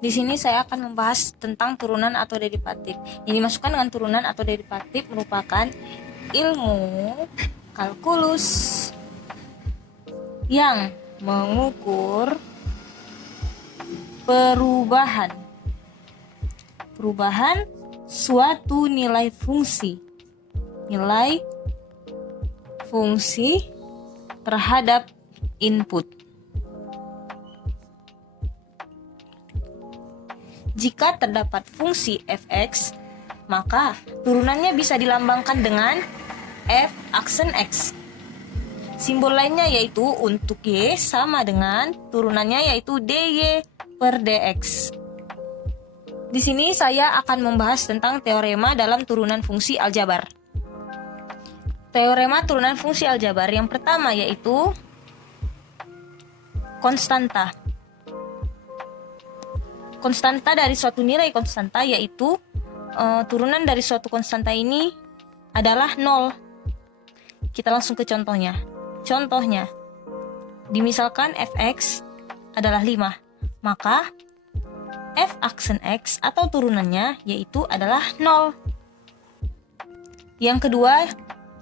Di sini saya akan membahas tentang turunan atau derivatif. Yang dimasukkan dengan turunan atau derivatif merupakan ilmu kalkulus yang mengukur perubahan suatu nilai fungsi terhadap input. Jika terdapat fungsi fx, maka turunannya bisa dilambangkan dengan f aksen x. Simbol lainnya yaitu untuk y sama dengan turunannya yaitu dy per dx. Di sini saya akan membahas tentang teorema dalam turunan fungsi aljabar. Teorema turunan fungsi aljabar yang pertama yaitu konstanta. Konstanta dari suatu nilai konstanta yaitu turunan dari suatu konstanta ini adalah 0. Kita langsung ke contohnya. Contohnya, dimisalkan fx adalah 5, maka f aksen x atau turunannya yaitu adalah 0. Yang kedua,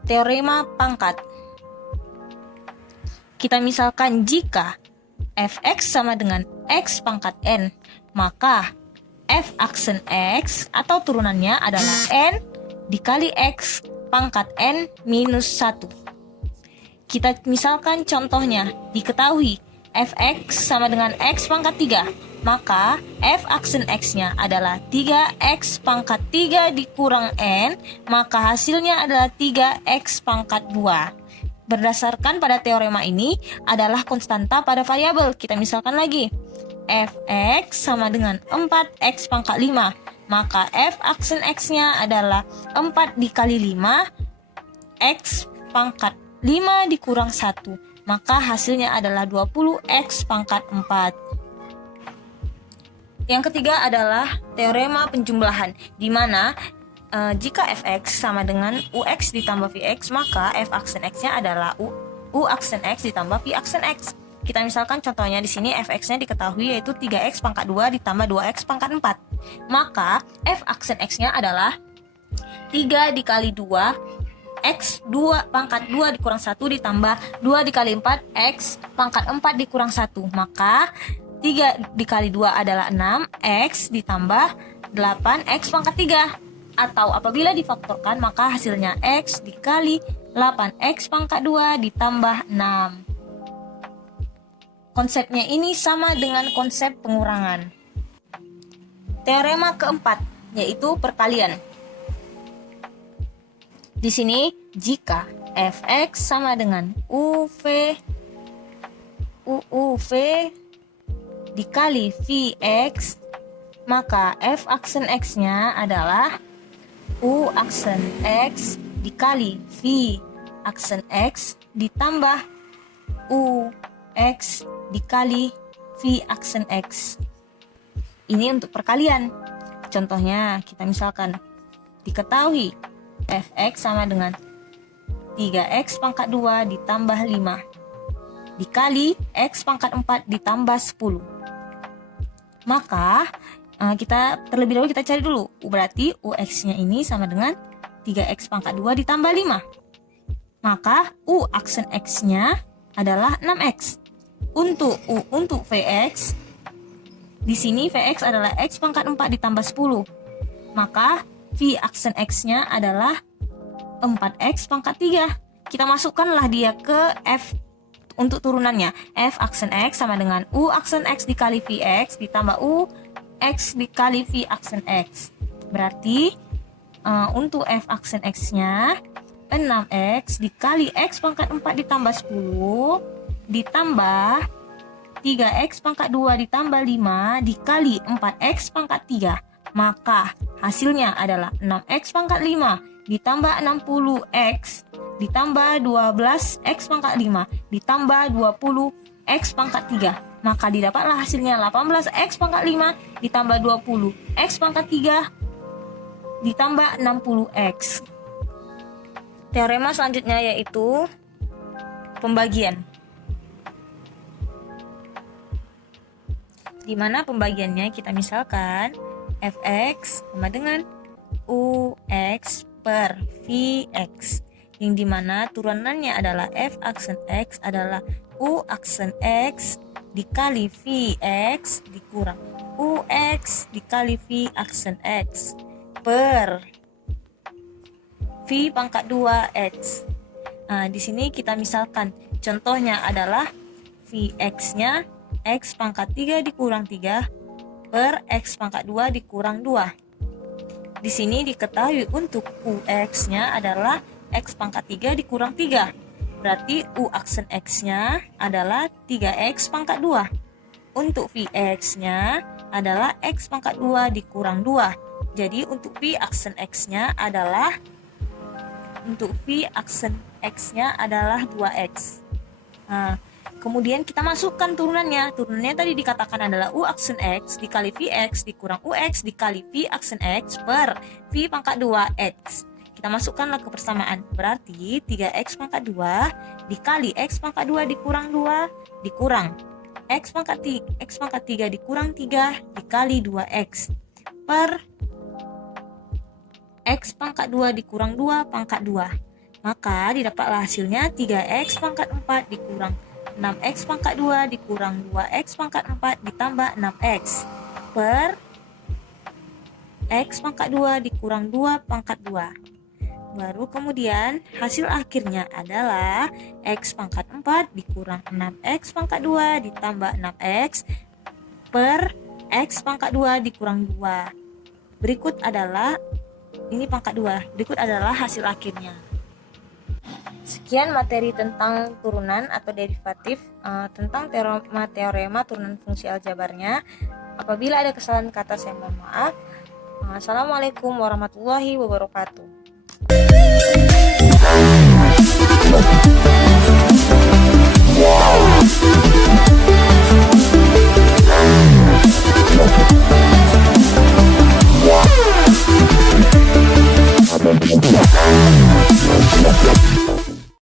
teorema pangkat. Kita misalkan jika fx sama dengan x pangkat n, maka f aksen x atau turunannya adalah n dikali x pangkat n minus 1. Kita misalkan contohnya, diketahui fx sama dengan x pangkat 3, maka f aksen x-nya adalah 3x pangkat 3 dikurang n, maka hasilnya adalah 3x pangkat 2. Berdasarkan pada teorema ini adalah konstanta pada variabel. Kita misalkan lagi, fx sama dengan 4x pangkat 5, maka f aksen x-nya adalah 4 dikali 5, x pangkat 5 dikurang 1, maka hasilnya adalah 20x pangkat 4. Yang ketiga adalah teorema penjumlahan, di mana jika fx sama dengan ux ditambah vx, maka f aksen x-nya adalah u aksen x ditambah v aksen x. Kita misalkan contohnya di sini fx-nya diketahui yaitu 3x pangkat 2 ditambah 2x pangkat 4. Maka f aksen x-nya adalah 3 dikali 2 x 2 pangkat 2 dikurang 1 ditambah 2 dikali 4 x pangkat 4 dikurang 1. Maka 3 dikali 2 adalah 6x ditambah 8x pangkat 3. Atau apabila difaktorkan maka hasilnya x dikali 8x pangkat 2 ditambah 6. Konsepnya ini sama dengan konsep pengurangan. Teorema keempat yaitu perkalian. Di sini jika fx sama dengan uv dikali vx, maka f aksen x-nya adalah u aksen x dikali v aksen x ditambah u x dikali v aksen x. Ini untuk perkalian. Contohnya kita misalkan diketahui fx sama dengan 3x pangkat 2 ditambah 5 dikali x pangkat 4 ditambah 10. Maka kita terlebih dahulu kita cari dulu. Berarti ux-nya ini sama dengan 3x pangkat 2 ditambah 5. Maka u aksen x-nya adalah 6x. Untuk vx, di sini vx adalah x pangkat 4 ditambah 10. Maka v aksen x-nya adalah 4x pangkat 3. Kita masukkanlah dia ke f untuk turunannya. F aksen x sama dengan u aksen x dikali vx ditambah u x dikali v aksen x. Berarti untuk f aksen x-nya 6x dikali x pangkat 4 ditambah 10 ditambah 3x pangkat 2 ditambah 5 dikali 4x pangkat 3. Maka hasilnya adalah 6x pangkat 5 ditambah 60x ditambah 12x pangkat 5 ditambah 20x pangkat 3. Maka didapatlah hasilnya 18x pangkat 5 ditambah 20x pangkat 3 ditambah 60x. Teorema selanjutnya yaitu pembagian. di mana pembagiannya kita misalkan fx sama dengan ux per vx, yang dimana turunannya adalah f aksen x adalah u aksen x dikali vx dikurang ux dikali v aksen x per v pangkat 2x. Nah, di sini kita misalkan contohnya adalah vx-nya x pangkat 3 dikurang 3 per x pangkat 2 dikurang 2. Di sini diketahui untuk ux-nya adalah x pangkat 3 dikurang 3. Berarti u aksen x-nya adalah 3x pangkat 2. Untuk vx-nya adalah x pangkat 2 dikurang 2. Jadi untuk v aksen x-nya adalah 2x. Nah, kemudian kita masukkan turunannya. Turunannya tadi dikatakan adalah u aksen x dikali vx dikurang ux dikali v aksen x per v pangkat 2x. Kita masukkanlah ke persamaan. Berarti 3x pangkat 2 dikali x pangkat 2 dikurang 2 dikurang x pangkat 3 dikurang 3 dikali 2x per x pangkat 2 dikurang 2 pangkat 2. Maka didapatlah hasilnya 3x pangkat 4 dikurang 6x pangkat 2 dikurang 2x pangkat 4 ditambah 6x per x pangkat 2 dikurang 2 pangkat 2. Baru kemudian hasil akhirnya adalah x pangkat 4 dikurang 6x pangkat 2 ditambah 6x per x pangkat 2 dikurang 2. Berikut adalah hasil akhirnya. Sekian materi tentang turunan atau derivatif, tentang teorema turunan fungsi aljabarnya. Apabila ada kesalahan kata saya mohon maaf. Assalamualaikum warahmatullahi wabarakatuh.